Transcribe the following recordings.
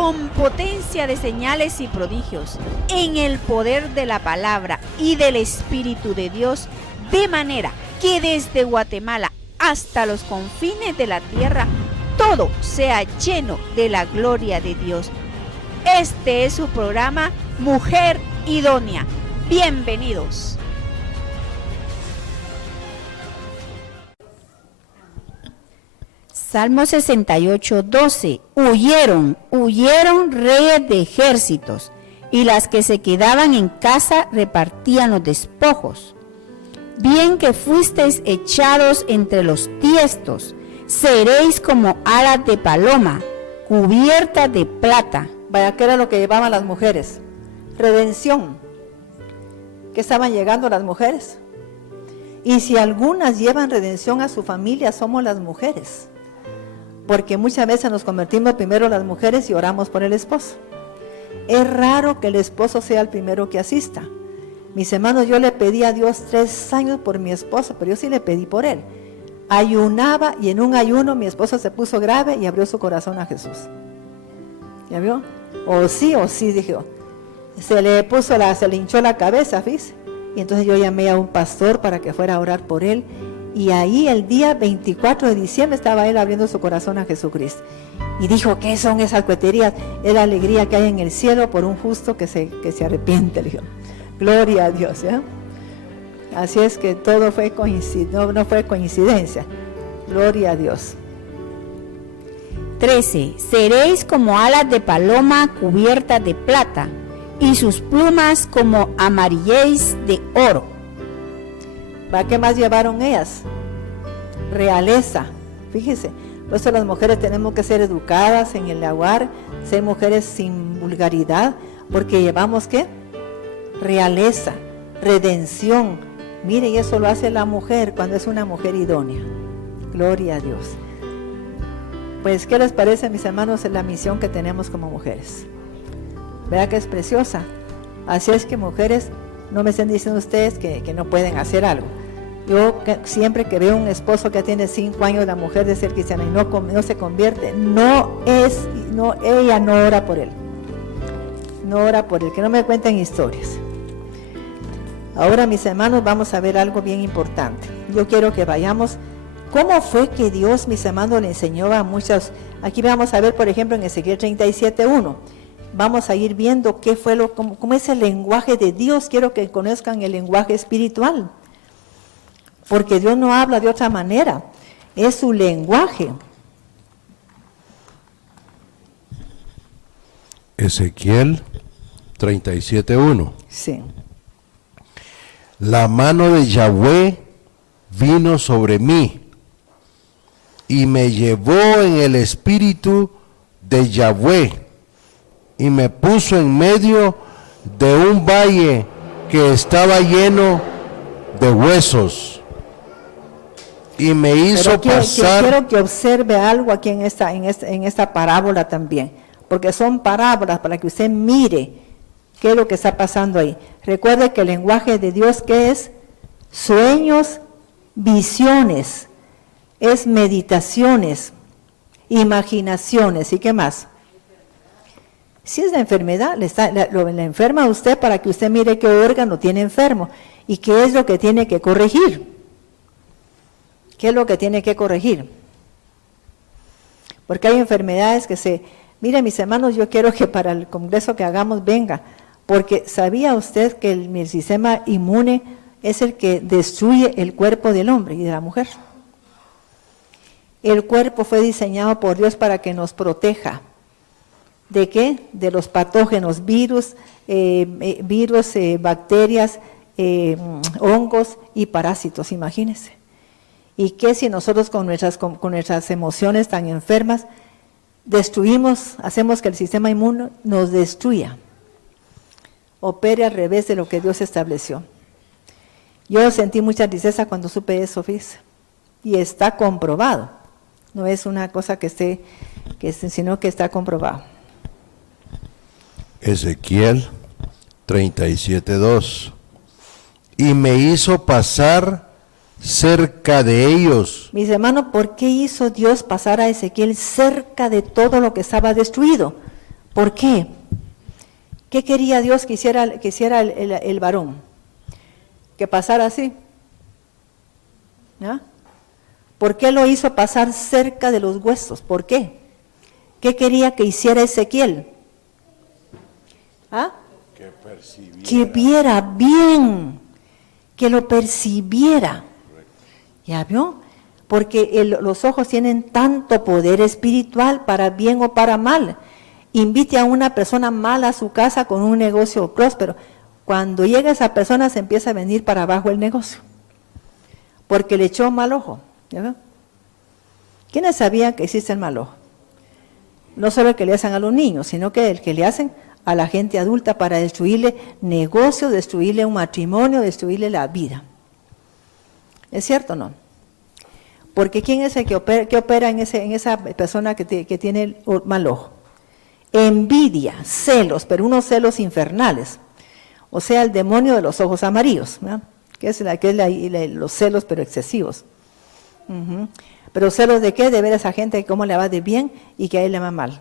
con potencia de señales y prodigios, en el poder de la palabra y del Espíritu de Dios, de manera que desde Guatemala hasta los confines de la tierra, todo sea lleno de la gloria de Dios. Este es su programa Mujer Idónea. Bienvenidos. Salmo 68, 12. Huyeron reyes de ejércitos, y las que se quedaban en casa repartían los despojos. Bien que fuisteis echados entre los tiestos, seréis como alas de paloma, cubiertas de plata. Vaya, que era lo que llevaban las mujeres. Redención. ¿Qué estaban llegando las mujeres? Y si algunas llevan redención a su familia, somos las mujeres. Porque muchas veces nos convertimos primero las mujeres y oramos por el esposo. Es raro que el esposo sea el primero que asista. Mis hermanos, yo le pedí a Dios 3 años por mi esposo, pero yo sí le pedí por él. Ayunaba y en un ayuno mi esposo se puso grave y abrió su corazón a Jesús. ¿Ya vio? O sí, dije yo. Se le hinchó la cabeza, ¿fíjese? Y entonces yo llamé a un pastor para que fuera a orar por él. Y ahí el día 24 de diciembre estaba él abriendo su corazón a Jesucristo. Y dijo, ¿qué son esas cueterías? Es la alegría que hay en el cielo por un justo que se arrepiente. Le dijo, gloria a Dios, ¿ya? Así es que todo fue no fue coincidencia. Gloria a Dios. 13. Seréis como alas de paloma cubiertas de plata, y sus plumas como amarillez de oro. ¿Para qué más llevaron ellas? Realeza. Fíjese, por eso las mujeres tenemos que ser educadas en el hogar, ser mujeres sin vulgaridad, porque llevamos ¿qué? Realeza, redención. Mire, y eso lo hace la mujer cuando es una mujer idónea. Gloria a Dios. Pues, ¿qué les parece, mis hermanos, en la misión que tenemos como mujeres? ¿Verdad que es preciosa? Así es que, mujeres, no me estén diciendo ustedes que no pueden hacer algo. Yo siempre que veo un esposo que tiene 5 años, la mujer de ser cristiana y no se convierte, ella no ora por él. No ora por él, que no me cuenten historias. Ahora, mis hermanos, vamos a ver algo bien importante. Yo quiero que vayamos. ¿Cómo fue que Dios, mis hermanos, le enseñó a muchas? Aquí vamos a ver, por ejemplo, en Ezequiel 37:1. Vamos a ir viendo qué fue cómo es el lenguaje de Dios. Quiero que conozcan el lenguaje espiritual. Porque Dios no habla de otra manera. Es su lenguaje. Ezequiel 37:1. Sí. La mano de Yahweh vino sobre mí y me llevó en el espíritu de Yahweh y me puso en medio de un valle que estaba lleno de huesos y me hizo pasar. Quiero que observe algo aquí en esta parábola también, porque son parábolas para que usted mire qué es lo que está pasando ahí. Recuerde que el lenguaje de Dios, ¿qué es? Sueños, visiones, es meditaciones, imaginaciones, ¿y qué más? Si es la enfermedad, la enferma a usted para que usted mire qué órgano tiene enfermo y qué es lo que tiene que corregir. ¿Qué es lo que tiene que corregir? Porque hay enfermedades que Mire, mis hermanos, yo quiero que para el congreso que hagamos venga, porque ¿sabía usted que el sistema inmune es el que destruye el cuerpo del hombre y de la mujer? El cuerpo fue diseñado por Dios para que nos proteja. ¿De qué? De los patógenos, virus, bacterias, hongos y parásitos, imagínense. ¿Y qué si nosotros con nuestras emociones tan enfermas destruimos, hacemos que el sistema inmune nos destruya? Opere al revés de lo que Dios estableció. Yo sentí mucha tristeza cuando supe eso, fíjese, y está comprobado. No es una cosa sino que está comprobado. Ezequiel 37:2. Y me hizo pasar cerca de ellos. Mis hermanos, ¿por qué hizo Dios pasar a Ezequiel cerca de todo lo que estaba destruido? ¿Por qué? ¿Qué quería Dios que hiciera el varón? Que pasara así. ¿Ya? ¿Por qué lo hizo pasar cerca de los huesos? ¿Por qué? ¿Qué quería que hiciera Ezequiel? ¿Ah? Que viera bien, que lo percibiera. ¿Ya vio? Porque los ojos tienen tanto poder espiritual para bien o para mal. Invite a una persona mala a su casa con un negocio próspero. Cuando llega esa persona se empieza a venir para abajo el negocio. Porque le echó mal ojo. ¿Ya vio? ¿Quiénes sabían que existe el mal ojo? No solo el que le hacen a los niños, sino que el que le hacen a la gente adulta para destruirle negocios, destruirle un matrimonio, destruirle la vida. ¿Es cierto o no? Porque ¿quién es el que opera en esa persona que tiene el mal ojo? Envidia, celos, pero unos celos infernales. O sea, el demonio de los ojos amarillos, ¿no? que es los celos pero excesivos. Pero celos de qué? De ver a esa gente cómo le va de bien y que a él le va mal.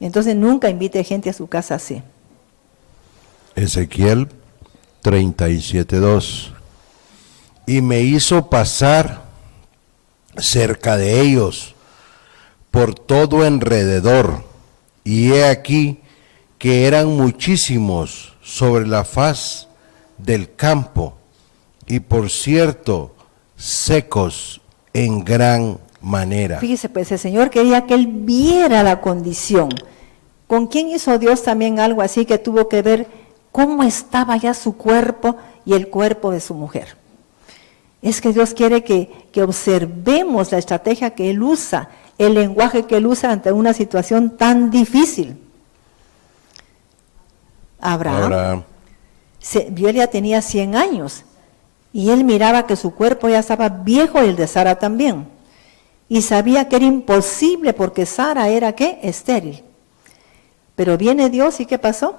Entonces nunca invite gente a su casa así. Ezequiel 37:2. Y me hizo pasar cerca de ellos por todo alrededor, y he aquí que eran muchísimos sobre la faz del campo, y por cierto, secos en gran manera. Fíjese, pues el Señor quería que él viera la condición. ¿Con quién hizo Dios también algo así que tuvo que ver cómo estaba ya su cuerpo y el cuerpo de su mujer? Es que Dios quiere que observemos la estrategia que Él usa, el lenguaje que Él usa ante una situación tan difícil. Abraham. Él ya tenía 100 años y él miraba que su cuerpo ya estaba viejo y el de Sara también. Y sabía que era imposible porque Sara era, ¿qué? Estéril. Pero viene Dios y ¿qué pasó?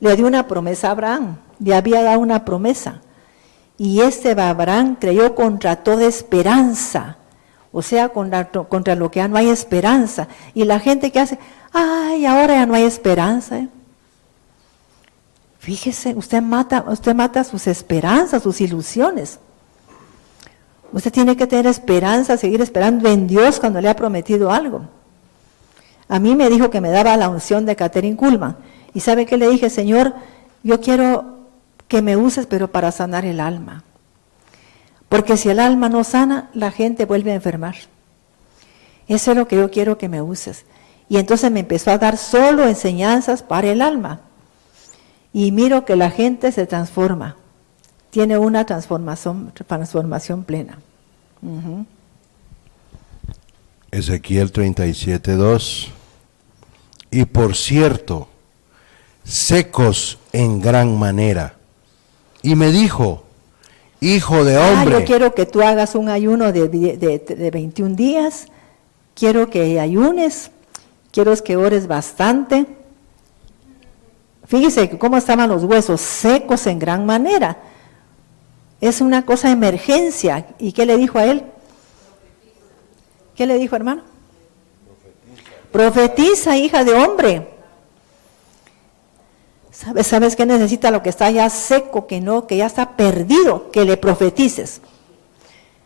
Le dio una promesa a Abraham, le había dado una promesa. Y Abraham creyó contra toda esperanza, o sea, contra lo que ya no hay esperanza. Y la gente que hace, ay, ahora ya no hay esperanza. Fíjese, usted mata sus esperanzas, sus ilusiones. Usted tiene que tener esperanza, seguir esperando en Dios cuando le ha prometido algo. A mí me dijo que me daba la unción de Katherine Kuhlman. ¿Y sabe qué le dije? Señor, yo quiero que me uses, pero para sanar el alma. Porque si el alma no sana, la gente vuelve a enfermar. Eso es lo que yo quiero que me uses. Y entonces me empezó a dar solo enseñanzas para el alma. Y miro que la gente se transforma. Tiene una transformación plena. Ezequiel 37:2. Y por cierto, secos en gran manera. Y me dijo, hijo de hombre. Yo quiero que tú hagas un ayuno de 21 días. Quiero que ayunes. Quiero que ores bastante. Fíjese cómo estaban los huesos, secos en gran manera. Es una cosa de emergencia. ¿Y qué le dijo a él? ¿Qué le dijo, hermano? Profetiza, hija de hombre. ¿Sabes qué necesita lo que está ya seco, que ya está perdido? Que le profetices.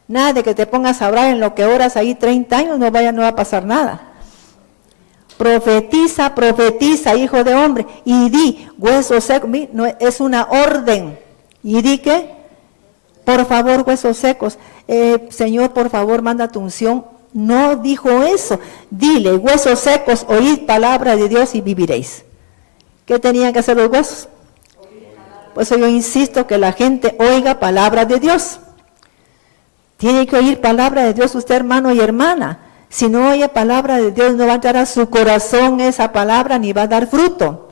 Nada de que te pongas a orar en lo que oras ahí 30 años, no va a pasar nada. Profetiza, profetiza, hijo de hombre, y di, huesos secos, no, es una orden. Y di que, por favor, huesos secos, Señor, por favor, manda tu unción. No dijo eso. Dile, huesos secos, oíd palabra de Dios y viviréis. ¿Qué tenían que hacer los huesos? Por eso yo insisto que la gente oiga palabra de Dios. Tiene que oír palabra de Dios usted, hermano y hermana. Si no oye palabra de Dios, no va a entrar a su corazón esa palabra ni va a dar fruto.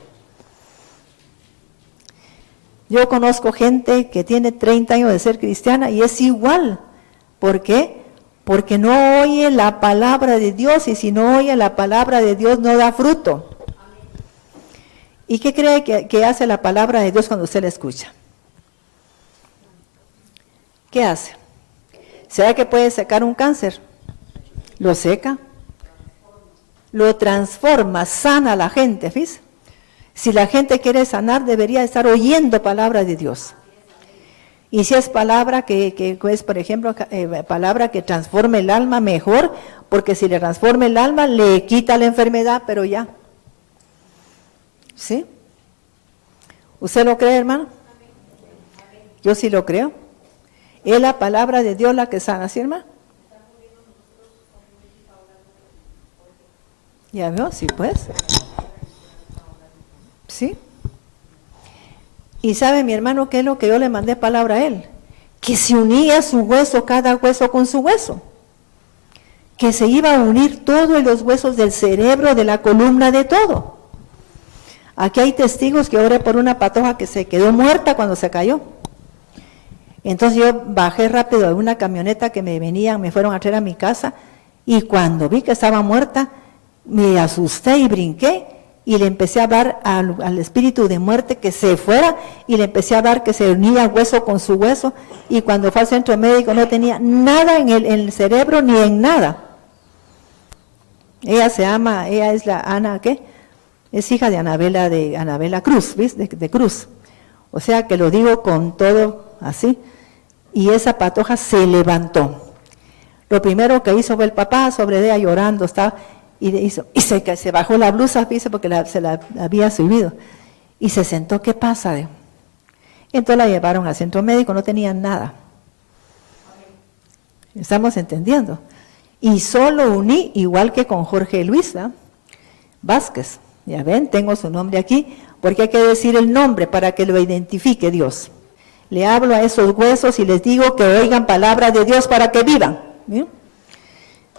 Yo conozco gente que tiene 30 años de ser cristiana y es igual. ¿Por qué? Porque no oye la palabra de Dios, y si no oye la palabra de Dios no da fruto. ¿Y qué cree que hace la palabra de Dios cuando usted la escucha? ¿Qué hace? ¿Será que puede secar un cáncer? ¿Lo seca? lo transforma, sana a la gente, ¿ves? Si la gente quiere sanar, debería estar oyendo palabra de Dios. Y si es palabra que es, por ejemplo, palabra que transforme el alma, mejor, porque si le transforma el alma, le quita la enfermedad, pero ya. ¿Sí? ¿Usted lo cree, hermano? Yo sí lo creo. Es la palabra de Dios la que sana, ¿sí, hermano? ¿Ya veo? Sí, pues. ¿Sí? Y sabe mi hermano qué es lo que yo le mandé palabra a él, que se unía su hueso, cada hueso con su hueso, que se iba a unir todos los huesos del cerebro, de la columna, de todo. Aquí hay testigos que oré por una patoja que se quedó muerta cuando se cayó. Entonces yo bajé rápido de una camioneta que me fueron a traer a mi casa, y cuando vi que estaba muerta, me asusté y brinqué, y le empecé a hablar al espíritu de muerte que se fuera, y le empecé a hablar que se unía hueso con su hueso, y cuando fue al centro médico no tenía nada en el cerebro ni en nada. Ella es la Ana, ¿qué? Es hija de Anabela Cruz, ¿ves? De Cruz. O sea que lo digo con todo así. Y esa patoja se levantó. Lo primero que hizo fue el papá sobre ella llorando, estaba, y se bajó la blusa, dice, porque se la había subido. Y se sentó, ¿qué pasa? Entonces la llevaron al centro médico, no tenían nada. ¿Estamos entendiendo? Y solo uní, igual que con Jorge Luis Vázquez. Ya ven, tengo su nombre aquí, porque hay que decir el nombre para que lo identifique Dios. Le hablo a esos huesos y les digo que oigan palabra de Dios para que vivan. ¿Bien?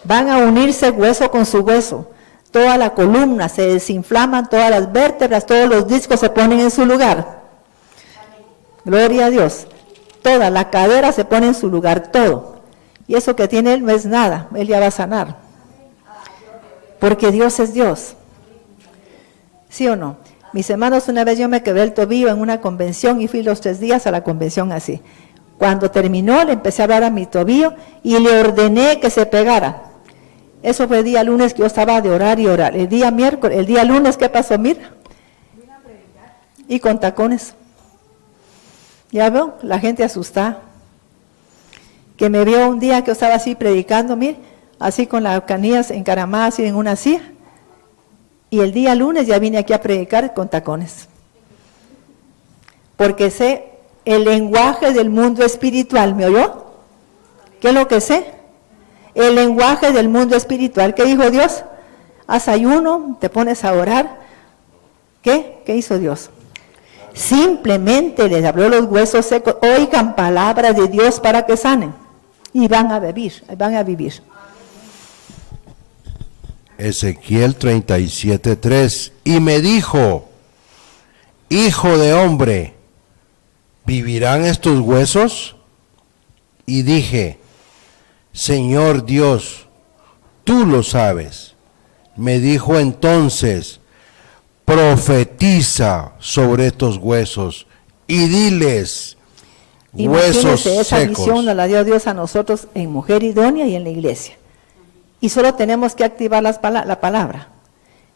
Van a unirse hueso con su hueso. Toda la columna se desinflaman, todas las vértebras, todos los discos se ponen en su lugar. Gloria a Dios. Toda la cadera se pone en su lugar, todo. Y eso que tiene él no es nada, él ya va a sanar. Porque Dios es Dios. ¿Sí o no? Mis hermanos, una vez yo me quebré el tobillo en una convención y fui los 3 días a la convención así. Cuando terminó, le empecé a hablar a mi tobillo y le ordené que se pegara. Eso fue el día lunes que yo estaba de orar y orar. El día lunes, ¿qué pasó? Mira. Y con tacones. Ya veo, la gente asustada. Que me vio un día que yo estaba así predicando, mire, así con las canillas encaramadas así en una silla. Y el día lunes ya vine aquí a predicar con tacones. Porque sé el lenguaje del mundo espiritual, ¿me oyó? ¿Qué es lo que sé? El lenguaje del mundo espiritual. ¿Qué dijo Dios? Haz ayuno, te pones a orar. ¿Qué? ¿Qué hizo Dios? Simplemente les habló los huesos secos, oigan palabra de Dios para que sanen. Y van a vivir. Ezequiel 37:3. Y me dijo, hijo de hombre, ¿vivirán estos huesos? Y dije, Señor Dios, tú lo sabes. Me dijo entonces, profetiza sobre estos huesos y diles, huesos esa secos. visión nos la dio Dios a nosotros en Mujer Idónea y en la iglesia. Y solo tenemos que activar la palabra.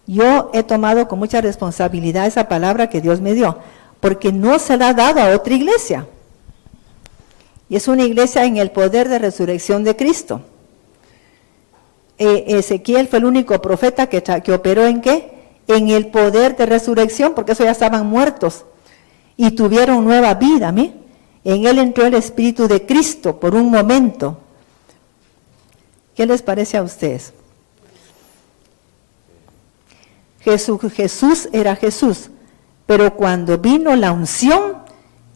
Yo he tomado con mucha responsabilidad esa palabra que Dios me dio, porque no se la ha dado a otra iglesia. Y es una iglesia en el poder de resurrección de Cristo. Ezequiel fue el único profeta que operó ¿en qué? En el poder de resurrección, porque eso ya estaban muertos y tuvieron nueva vida. ¿sí? En él entró el Espíritu de Cristo por un momento. ¿Qué les parece a ustedes? Jesús era Jesús, pero cuando vino la unción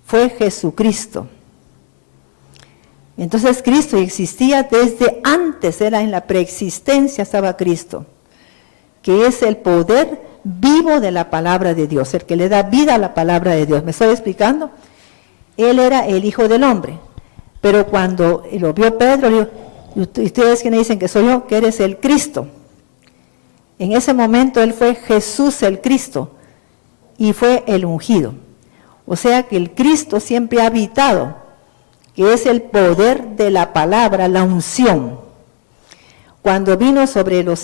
fue Jesucristo. Entonces Cristo existía desde antes, era en la preexistencia estaba Cristo, que es el poder vivo de la palabra de Dios, el que le da vida a la palabra de Dios. ¿Me estoy explicando? Él era el Hijo del Hombre, pero cuando lo vio Pedro, le dijo, ¿ustedes quiénes dicen que soy yo? Que eres el Cristo. En ese momento él fue Jesús el Cristo y fue el ungido. O sea que el Cristo siempre ha habitado, que es el poder de la palabra, la unción. cuando vino sobre los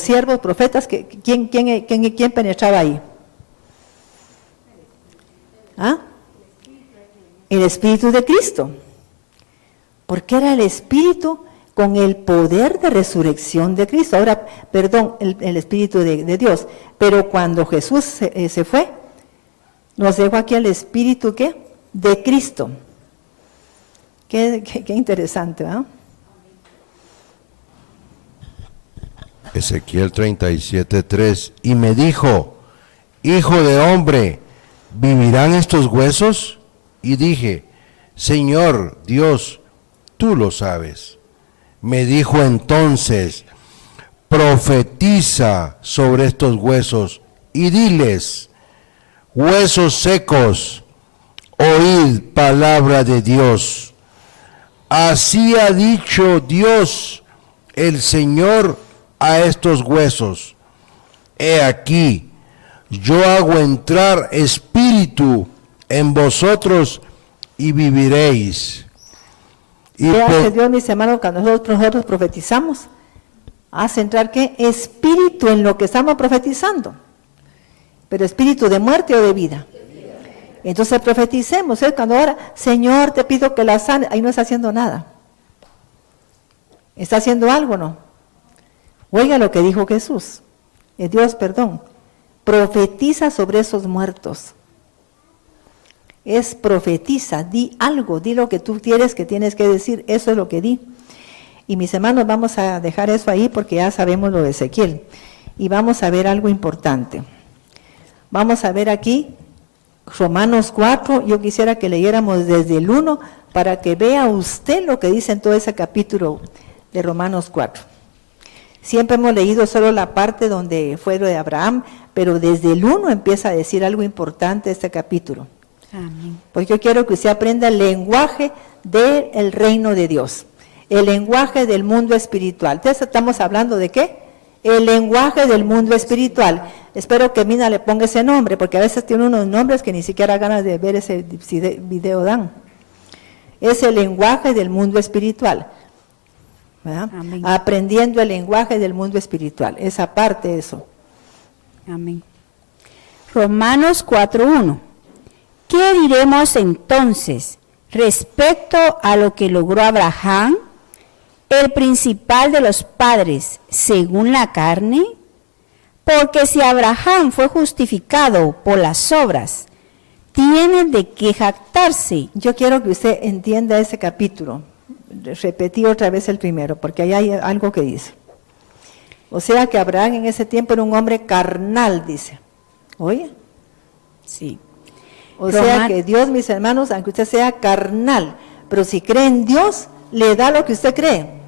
siervos profetas, ¿quién penetraba ahí? ¿Ah? El Espíritu de Cristo. Porque era el Espíritu con el poder de resurrección de Cristo. Ahora, perdón, el Espíritu de Dios. Pero cuando Jesús se fue, nos dejó aquí el Espíritu, ¿qué? De Cristo. Qué interesante, ¿verdad? Ezequiel 37:3. Y me dijo, hijo de hombre, ¿vivirán estos huesos? Y dije, Señor Dios, tú lo sabes. Me dijo entonces, profetiza sobre estos huesos y diles, huesos secos, oíd palabra de Dios. Así ha dicho Dios, el Señor, a estos huesos. He aquí, yo hago entrar espíritu en vosotros y viviréis. Y que Dios, mis hermanos, cuando nosotros profetizamos, hace entrar ¿qué? Espíritu en lo que estamos profetizando. Pero espíritu de muerte o de vida. Entonces profeticemos, cuando ahora, Señor, te pido que la sane, ahí no está haciendo nada. ¿Está haciendo algo, no? Oiga lo que dijo Jesús. Dios, perdón. Profetiza sobre esos muertos. Profetiza, di algo, di lo que tú quieres que tienes que decir, eso es lo que di. Y mis hermanos, vamos a dejar eso ahí porque ya sabemos lo de Ezequiel. Y vamos a ver algo importante. Vamos a ver aquí Romanos 4, yo quisiera que leyéramos desde el 1 para que vea usted lo que dice en todo ese capítulo de Romanos 4. Siempre hemos leído solo la parte donde fue lo de Abraham, pero desde el 1 empieza a decir algo importante este capítulo. Amén. Porque yo quiero que usted aprenda el lenguaje del reino de Dios, el lenguaje del mundo espiritual. Entonces estamos hablando de ¿qué? El lenguaje del mundo espiritual. Espero que Mina le ponga ese nombre, porque a veces tiene unos nombres que ni siquiera ganas de ver ese video dan. Es el lenguaje del mundo espiritual. ¿Verdad? Aprendiendo el lenguaje del mundo espiritual. Esa parte, eso. Amén. Romanos 4:1. ¿Qué diremos entonces respecto a lo que logró Abraham, el principal de los padres, según la carne? Porque si Abraham fue justificado por las obras, tiene de qué jactarse. Yo quiero que usted entienda ese capítulo. Repetí otra vez el primero, porque ahí hay algo que dice. O sea que Abraham en ese tiempo era un hombre carnal, dice. ¿Oye? Sí. O sea que Dios, mis hermanos, aunque usted sea carnal, pero si cree en Dios, le da lo que usted cree.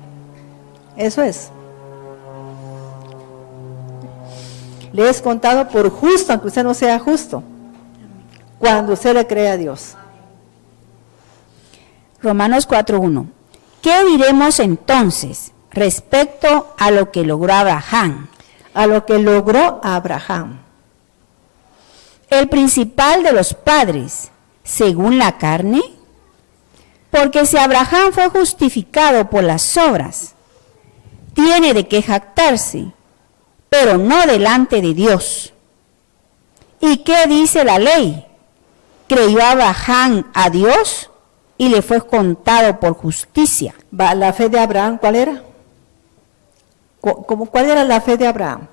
Eso es. Le es contado por justo, aunque usted no sea justo, cuando usted le cree a Dios. Romanos 4:1. ¿Qué diremos entonces respecto a lo que logró Abraham? A lo que logró Abraham. El principal de los padres, según la carne, porque si Abraham fue justificado por las obras, tiene de qué jactarse, pero no delante de Dios. ¿Y qué dice la ley? ¿Creyó Abraham a Dios y le fue contado por justicia? La fe de Abraham, ¿cuál era? ¿Cuál era la fe de Abraham?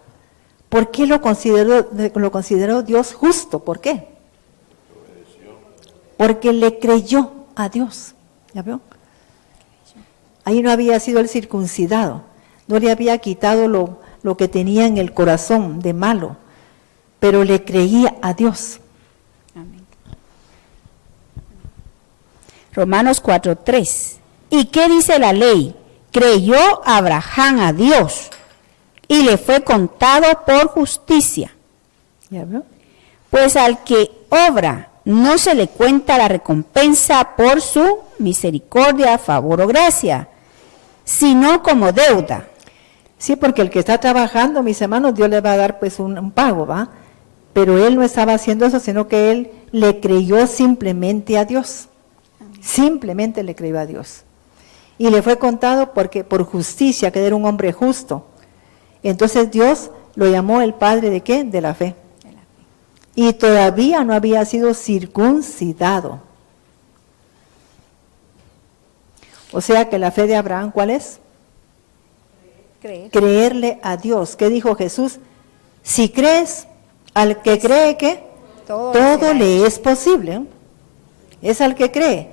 ¿Por qué lo consideró Dios justo? ¿Por qué? Porque le creyó a Dios. ¿Ya vio? Ahí no había sido el circuncidado, no le había quitado lo que tenía en el corazón de malo, pero le creía a Dios. Amén. Romanos 4:3. ¿Y qué dice la ley? Creyó Abraham a Dios y le fue contado por justicia. ¿Ya vio? Pues al que obra no se le cuenta la recompensa por su misericordia, favor o gracia, sino como deuda. Sí, porque el que está trabajando, mis hermanos, Dios le va a dar pues un pago, ¿va? Pero él no estaba haciendo eso, sino que él le creyó simplemente a Dios. Simplemente le creyó a Dios. Y le fue contado porque por justicia, que era un hombre justo. Entonces Dios lo llamó el padre ¿de qué? De la fe. Y todavía no había sido circuncidado. O sea que la fe de Abraham, ¿cuál es? Creerle a Dios. ¿Qué dijo Jesús? Si crees, al que cree que todo le es posible. Es al que cree.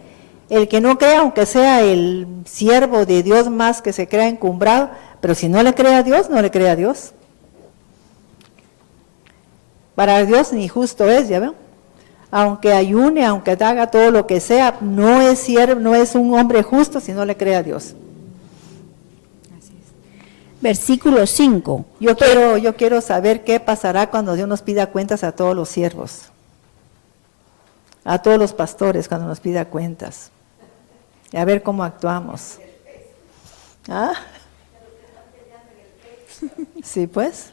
El que no cree, aunque sea el siervo de Dios más que se crea encumbrado, pero si no le cree a Dios, no le cree a Dios. Para Dios ni justo es, ¿ya ven? Aunque ayune, aunque haga todo lo que sea, no es siervo, no es un hombre justo si no le cree a Dios. Versículo 5. Yo quiero saber qué pasará cuando Dios nos pida cuentas a todos los siervos, a todos los pastores cuando nos pida cuentas, y a ver cómo actuamos. ¿Ah? Sí, pues.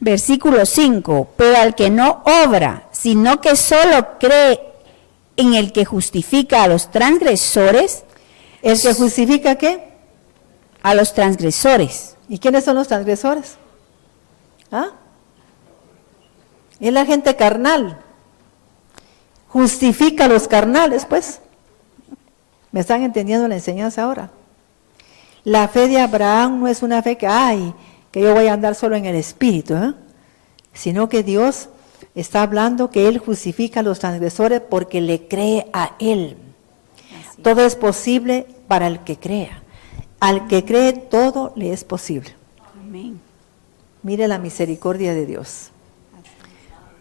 Versículo 5. Pero al que no obra, sino que solo cree en el que justifica a los transgresores. ¿El que justifica qué? A los transgresores. ¿Y quiénes son los transgresores? ¿Ah? Es la gente carnal. Justifica a los carnales, pues. ¿Me están entendiendo la enseñanza ahora? La fe de Abraham no es una fe que yo voy a andar solo en el espíritu, sino que Dios está hablando que Él justifica a los transgresores porque le cree a Él. Todo es posible para el que crea. Al que cree, todo le es posible. Amén. Mire la misericordia de Dios.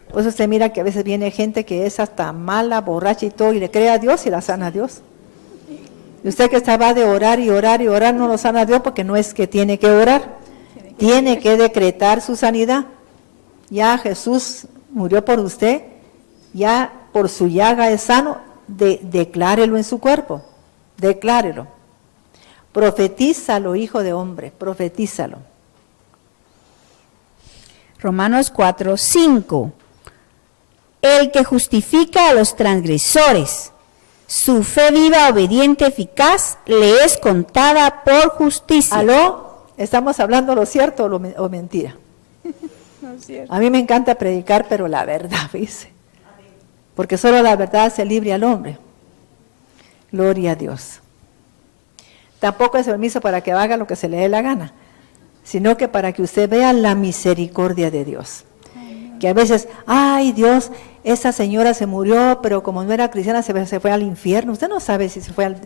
Por eso usted mira que a veces viene gente que es hasta mala, borracha y todo, y le cree a Dios y la sana a Dios. Y usted que estaba de orar y orar y orar, no lo sana a Dios porque no es que tiene que orar, tiene que decretar su sanidad. Ya Jesús murió por usted, ya por su llaga es sano, declárelo en su cuerpo, declárelo. Profetízalo, hijo de hombre, profetízalo. Romanos 4, 5. El que justifica a los transgresores, su fe viva, obediente, eficaz, le es contada por justicia. ¿Aló? ¿Estamos hablando lo cierto o mentira? No es cierto. A mí me encanta predicar, pero la verdad, dice. Porque solo la verdad hace libre al hombre. Gloria a Dios. Tampoco es permiso para que haga lo que se le dé la gana, sino que para que usted vea la misericordia de Dios. Que a veces, ay Dios, esa señora se murió, pero como no era cristiana se fue al infierno. Usted no sabe si se fue al...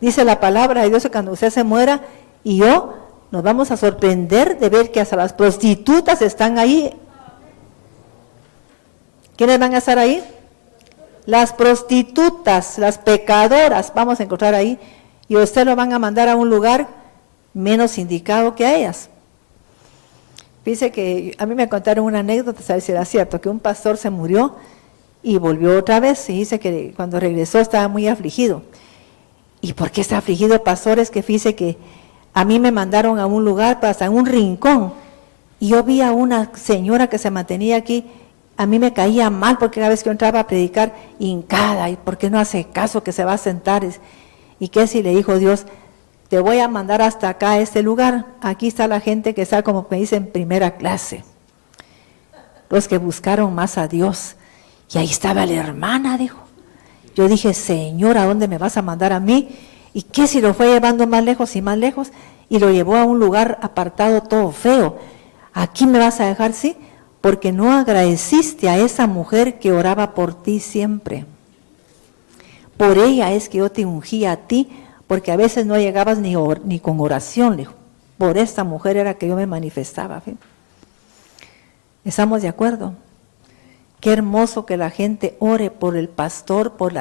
Dice la palabra de Dios que cuando usted se muera y yo, nos vamos a sorprender de ver que hasta las prostitutas están ahí. ¿Quiénes van a estar ahí? Las prostitutas, las pecadoras, vamos a encontrar ahí. Y usted lo van a mandar a un lugar menos indicado que a ellas. Dice que a mí me contaron una anécdota, ¿sabes si era cierto? Que un pastor se murió y volvió otra vez, y dice que cuando regresó estaba muy afligido. ¿Y por qué está afligido el pastor? Es que fíjese que a mí me mandaron a un lugar, hasta en un rincón, y yo vi a una señora que se mantenía aquí, a mí me caía mal porque cada vez que yo entraba a predicar, hincada, ¿y por qué no hace caso que se va a sentar? ¿Y qué si le dijo Dios? Te voy a mandar hasta acá, a este lugar. Aquí está la gente que está, como me dicen, primera clase. Los que buscaron más a Dios. Y ahí estaba la hermana, dijo. Yo dije, Señor, ¿a dónde me vas a mandar a mí? ¿Y qué si lo fue llevando más lejos y más lejos? Y lo llevó a un lugar apartado, todo feo. ¿Aquí me vas a dejar? Sí, porque no agradeciste a esa mujer que oraba por ti siempre. Por ella es que yo te ungía a ti, porque a veces no llegabas ni con oración, le dijo. Por esta mujer era que yo me manifestaba. ¿Sí? ¿Estamos de acuerdo? Qué hermoso que la gente ore por el pastor, por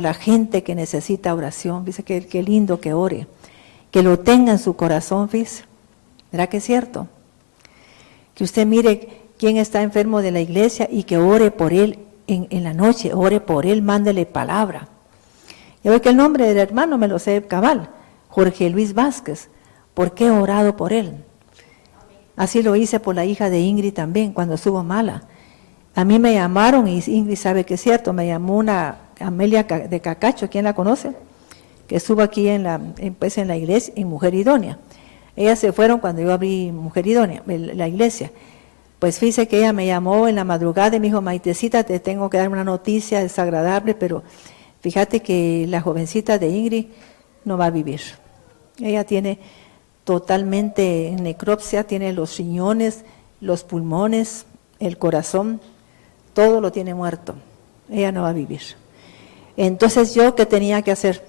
la gente que necesita oración. Dice que qué lindo que ore, que lo tenga en su corazón, fíjese. ¿Verdad que es cierto? Que usted mire quién está enfermo de la iglesia y que ore por él en la noche, ore por él, mándele palabra. Yo veo que el nombre del hermano me lo sé cabal, Jorge Luis Vázquez. ¿Por qué he orado por él? Así lo hice por la hija de Ingrid también, cuando estuvo mala. A mí me llamaron, y Ingrid sabe que es cierto, me llamó una Amelia de Cacacho, ¿quién la conoce? que estuvo aquí en la iglesia, en Mujer Idónea. Ellas se fueron cuando yo abrí Mujer Idónea, la iglesia. Pues fíjese que ella me llamó en la madrugada y me dijo, Maitecita, te tengo que dar una noticia desagradable, pero fíjate que la jovencita de Ingrid no va a vivir. Ella tiene totalmente necropsia, tiene los riñones, los pulmones, el corazón, todo lo tiene muerto. Ella no va a vivir. Entonces yo, ¿qué tenía que hacer?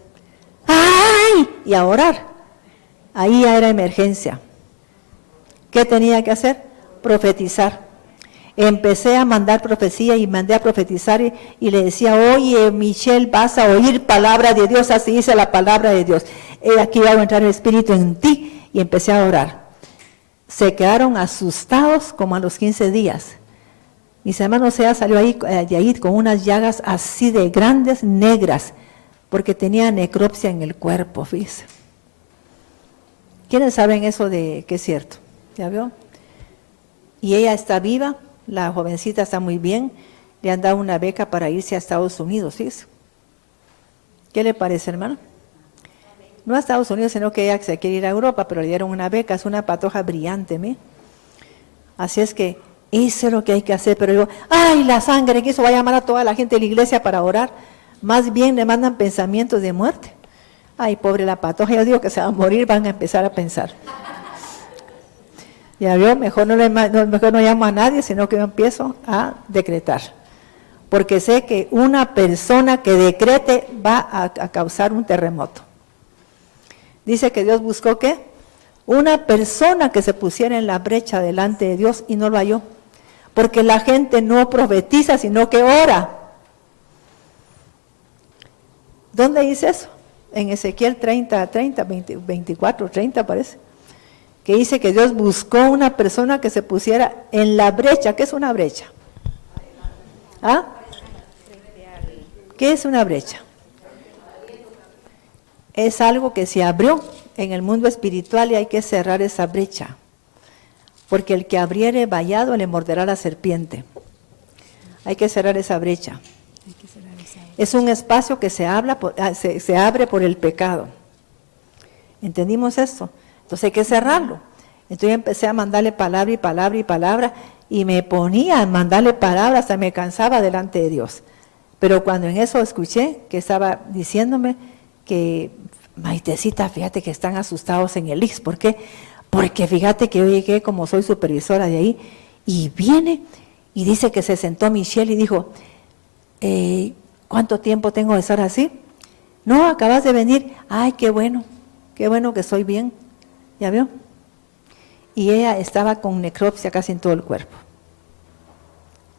¡Ay! Y a orar. Ahí ya era emergencia. ¿Qué tenía que hacer? Profetizar. Empecé a mandar profecía y mandé a profetizar y le decía, oye, Michelle, vas a oír palabra de Dios, así dice la palabra de Dios. Aquí va a entrar el Espíritu en ti, y empecé a orar. Se quedaron asustados como a los 15 días. Mis hermanos, ella salió de ahí con unas llagas así de grandes, negras, porque tenía necropsia en el cuerpo, fíjense. ¿Quiénes saben eso de que es cierto? ¿Ya vio? Y ella está viva, la jovencita está muy bien, le han dado una beca para irse a Estados Unidos, fíjense. ¿Qué le parece, hermano? No a Estados Unidos, sino que ella se quiere ir a Europa, pero le dieron una beca, es una patoja brillante, ¿me? Así es que eso es lo que hay que hacer, pero digo, ¡ay, la sangre! Que eso va a llamar a toda la gente de la iglesia para orar. Más bien le mandan pensamientos de muerte. Ay, pobre la patoja, yo digo que se va a morir, van a empezar a pensar. Ya vio, mejor no llamo a nadie, sino que yo empiezo a decretar. Porque sé que una persona que decrete va a causar un terremoto. Dice que Dios buscó, ¿qué? Una persona que se pusiera en la brecha delante de Dios y no lo halló. Porque la gente no profetiza, sino que ora. ¿Dónde dice eso? En Ezequiel 24, 30 parece. Que dice que Dios buscó una persona que se pusiera en la brecha. ¿Qué es una brecha? ¿Ah? ¿Qué es una brecha? Es algo que se abrió en el mundo espiritual y hay que cerrar esa brecha. Porque el que abriere vallado le morderá la serpiente. Hay que cerrar esa brecha. Es un espacio que se abre por el pecado. ¿Entendimos esto? Entonces hay que cerrarlo. Entonces empecé a mandarle palabra y palabra y palabra y me ponía a mandarle palabras hasta me cansaba delante de Dios. Pero cuando en eso escuché que estaba diciéndome que, Maitecita, fíjate que están asustados en el IX. ¿Por qué? Porque fíjate que yo llegué como soy supervisora de ahí y viene y dice que se sentó Michelle y dijo, ¿cuánto tiempo tengo de estar así? No, acabas de venir. Ay, qué bueno que estoy bien. ¿Ya vio? Y ella estaba con necropsia casi en todo el cuerpo.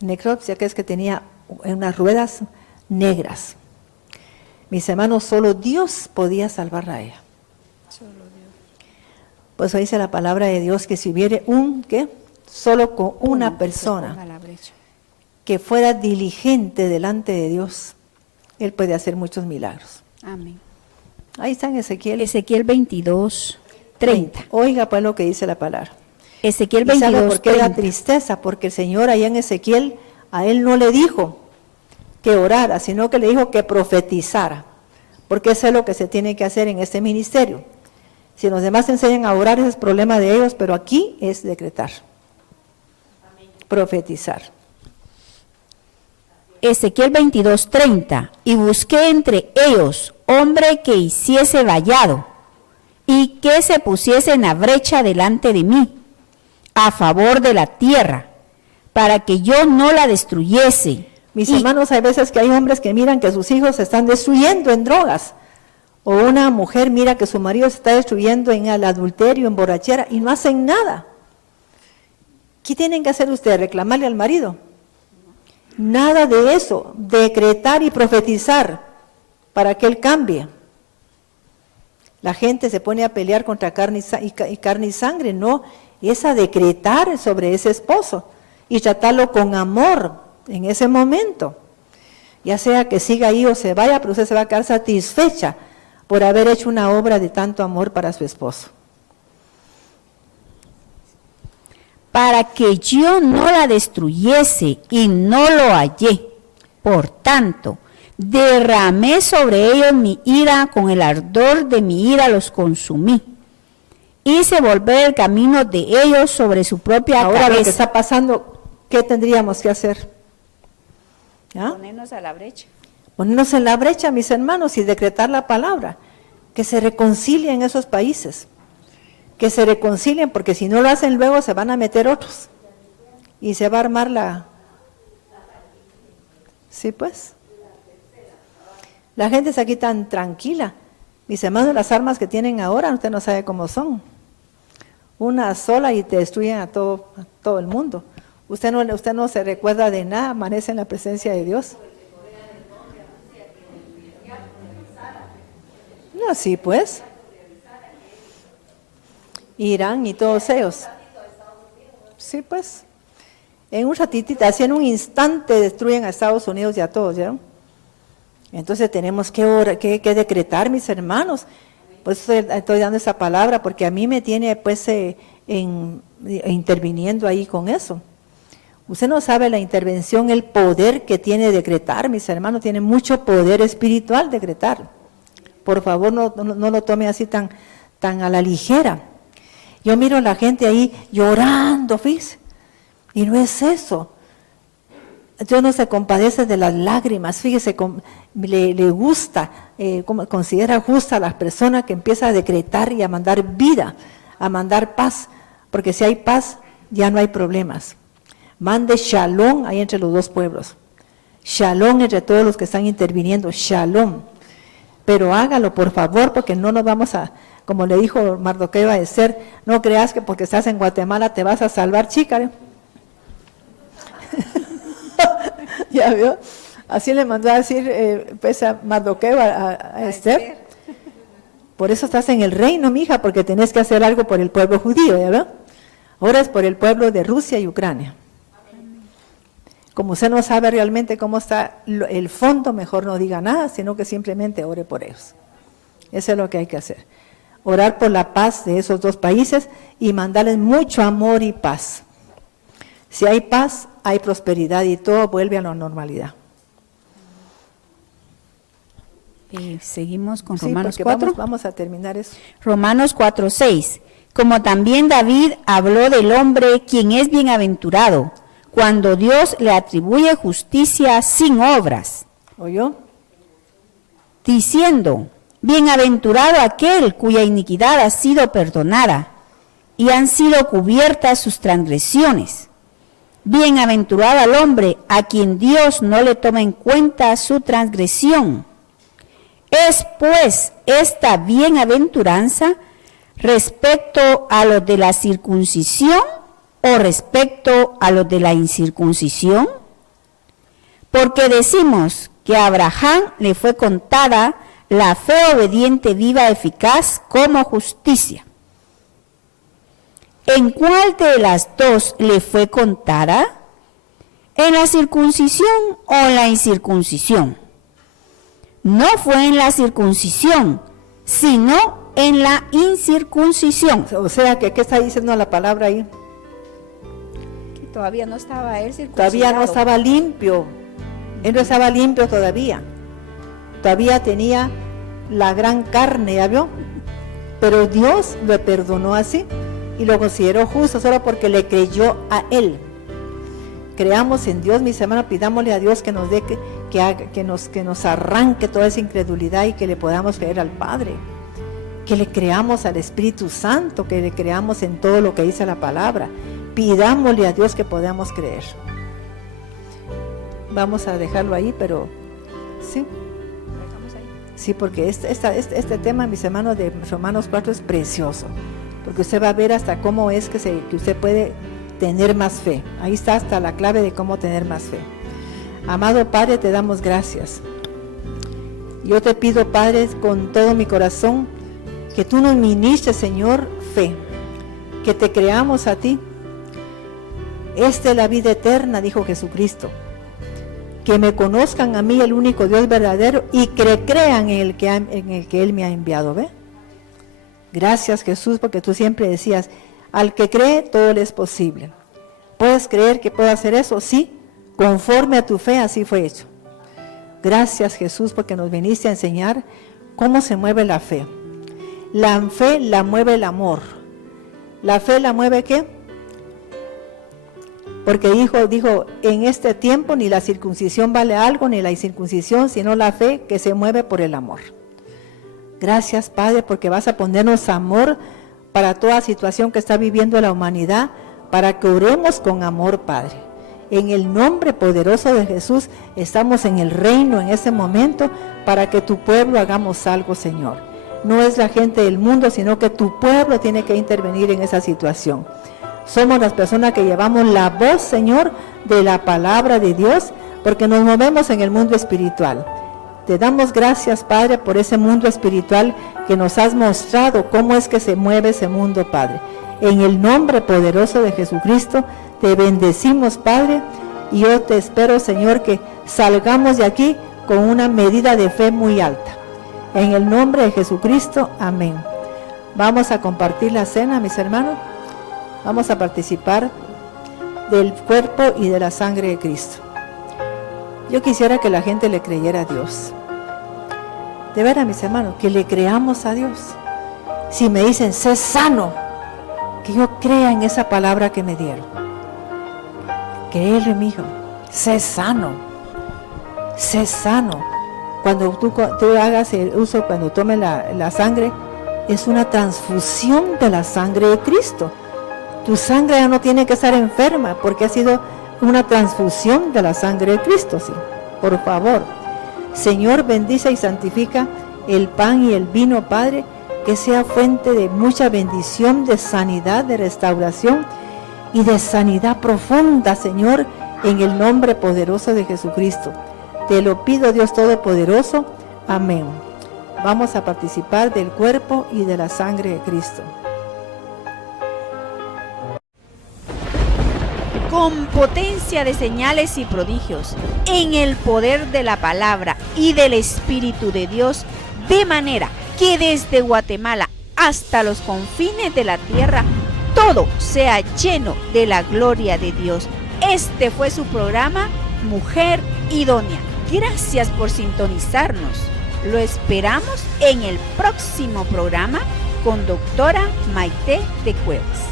Necropsia, que es que tenía unas ruedas negras. Mis hermanos, solo Dios podía salvarla a ella. Solo Dios. Pues ahí dice la palabra de Dios que si hubiere solo con una persona que fuera diligente delante de Dios, Él puede hacer muchos milagros. Amén. Ahí está en Ezequiel. Ezequiel 22, 30. Oiga pues lo que dice la palabra. Ezequiel ¿Y sabe 22, por qué da 30. tristeza? Porque el Señor allá en Ezequiel, a él no le dijo que orara, sino que le dijo que profetizara. Porque eso es lo que se tiene que hacer en este ministerio. Si los demás enseñan a orar, ese es problema de ellos, pero aquí es decretar. Profetizar. Ezequiel 22, 30. Y busqué entre ellos hombre que hiciese vallado y que se pusiese en la brecha delante de mí, a favor de la tierra, para que yo no la destruyese. Mis hermanos, hay veces que hay hombres que miran que sus hijos se están destruyendo en drogas, o una mujer mira que su marido se está destruyendo en el adulterio, en borrachera, y no hacen nada. ¿Qué tienen que hacer ustedes? ¿Reclamarle al marido? Nada de eso, decretar y profetizar para que él cambie. La gente se pone a pelear contra carne y sangre, no, es a decretar sobre ese esposo y tratarlo con amor en ese momento. Ya sea que siga ahí o se vaya, pero usted se va a quedar satisfecha por haber hecho una obra de tanto amor para su esposo. Para que yo no la destruyese y no lo hallé. Por tanto, derramé sobre ellos mi ira, con el ardor de mi ira los consumí. Hice volver el camino de ellos sobre su propia Ahora cabeza. lo que está pasando, ¿qué tendríamos que hacer? ¿Ah? Ponernos a la brecha. Ponernos en la brecha, mis hermanos, y decretar la palabra. Que se reconcilien esos países. Que se reconcilien, porque si no lo hacen luego se van a meter otros. Y se va a armar la... Sí, pues. La gente está aquí tan tranquila. Mis hermanos, las armas que tienen ahora, usted no sabe cómo son. Una sola y te destruyen a todo el mundo. Usted no se recuerda de nada, amanece en la presencia de Dios. No, sí, pues. Irán y todos ellos. Sí, pues. En un ratitito, así en un instante destruyen a Estados Unidos y a todos, ¿ya? Entonces tenemos que decretar, mis hermanos. Por eso estoy dando esa palabra, porque a mí me tiene pues interviniendo ahí con eso. Usted no sabe la intervención, el poder que tiene decretar, mis hermanos, tiene mucho poder espiritual decretar. Por favor, no lo tome así tan a la ligera. Yo miro a la gente ahí llorando, fíjese, y no es eso. Dios no se compadece de las lágrimas, fíjese, le gusta, considera justa a las personas que empieza a decretar y a mandar vida, a mandar paz, porque si hay paz, ya no hay problemas. Mande shalom ahí entre los dos pueblos, shalom entre todos los que están interviniendo, shalom. Pero hágalo, por favor, porque no nos vamos a, como le dijo Mardoqueo a Esther, no creas que porque estás en Guatemala te vas a salvar, chica. ¿Ya vio? Así le mandó a decir pues a Mardoqueo a Esther. Por eso estás en el reino, mija, porque tenés que hacer algo por el pueblo judío, ¿ya vio? Ahora es por el pueblo de Rusia y Ucrania. Como usted no sabe realmente cómo está el fondo, mejor no diga nada, sino que simplemente ore por ellos. Eso es lo que hay que hacer. Orar por la paz de esos dos países y mandarles mucho amor y paz. Si hay paz, hay prosperidad y todo vuelve a la normalidad. Seguimos con Sí, Romanos porque 4. vamos a terminar eso. Romanos 4:6. Como también David habló del hombre quien es bienaventurado, cuando Dios le atribuye justicia sin obras, ¿Oyó? diciendo: bienaventurado aquel cuya iniquidad ha sido perdonada y han sido cubiertas sus transgresiones. Bienaventurado al hombre a quien Dios no le toma en cuenta su transgresión. Es pues esta bienaventuranza respecto a los de la circuncisión o respecto a los de la incircuncisión. Porque decimos que a Abraham le fue contada la fe obediente, viva, eficaz como justicia. ¿En cuál de las dos le fue contada? ¿En la circuncisión o en la incircuncisión? No fue en la circuncisión, sino en la incircuncisión. O sea, que ¿qué está diciendo la palabra ahí? Que todavía no estaba él circuncidado. Todavía no estaba limpio. Él no estaba limpio todavía. Todavía tenía la gran carne, ¿ya vio? Pero Dios le perdonó así y lo consideró justo solo porque le creyó a él. Creamos en Dios, mis hermanos, pidámosle a Dios que nos dé, que nos arranque toda esa incredulidad y que le podamos creer al Padre. Que le creamos al Espíritu Santo, que le creamos en todo lo que dice la palabra. Pidámosle a Dios que podamos creer. Vamos a dejarlo ahí, pero sí. Sí, porque este tema, mis hermanos, de Romanos 4 es precioso. Porque usted va a ver hasta cómo es que usted puede tener más fe. Ahí está hasta la clave de cómo tener más fe. Amado Padre, te damos gracias. Yo te pido, Padre, con todo mi corazón, que tú nos ministres, Señor, fe. Que te creamos a ti. Esta es la vida eterna, dijo Jesucristo. Que me conozcan a mí, el único Dios verdadero, y que crean en el que Él me ha enviado. ¿Ve? Gracias, Jesús, porque tú siempre decías, al que cree, todo le es posible. ¿Puedes creer que puedo hacer eso? Sí, conforme a tu fe, así fue hecho. Gracias, Jesús, porque nos viniste a enseñar cómo se mueve la fe. La fe la mueve el amor. ¿La fe la mueve qué? Porque dijo, en este tiempo ni la circuncisión vale algo, ni la incircuncisión, sino la fe que se mueve por el amor. Gracias, Padre, porque vas a ponernos amor para toda situación que está viviendo la humanidad, para que oremos con amor, Padre. En el nombre poderoso de Jesús, estamos en el reino en ese momento, para que tu pueblo hagamos algo, Señor. No es la gente del mundo, sino que tu pueblo tiene que intervenir en esa situación. Somos las personas que llevamos la voz, Señor, de la palabra de Dios, porque nos movemos en el mundo espiritual. Te damos gracias, Padre, por ese mundo espiritual que nos has mostrado cómo es que se mueve ese mundo, Padre. En el nombre poderoso de Jesucristo, te bendecimos, Padre, y yo te espero, Señor, que salgamos de aquí con una medida de fe muy alta. En el nombre de Jesucristo, amén. Vamos a compartir la cena, mis hermanos. Vamos a participar del cuerpo y de la sangre de Cristo. Yo quisiera que la gente le creyera a Dios. De veras, mis hermanos, que le creamos a Dios. Si me dicen, sé sano, que yo crea en esa palabra que me dieron. Créele, mijo, sé sano. Sé sano. Cuando tú hagas el uso, cuando tomes la sangre, es una transfusión de la sangre de Cristo. Tu sangre ya no tiene que estar enferma porque ha sido una transfusión de la sangre de Cristo, sí. Por favor, Señor, bendice y santifica el pan y el vino, Padre, que sea fuente de mucha bendición, de sanidad, de restauración y de sanidad profunda, Señor, en el nombre poderoso de Jesucristo. Te lo pido, Dios Todopoderoso. Amén. Vamos a participar del cuerpo y de la sangre de Cristo. Con potencia de señales y prodigios, en el poder de la palabra y del Espíritu de Dios, de manera que desde Guatemala hasta los confines de la tierra, todo sea lleno de la gloria de Dios. Este fue su programa, Mujer Idónea. Gracias por sintonizarnos. Lo esperamos en el próximo programa con doctora Maite de Cuevas.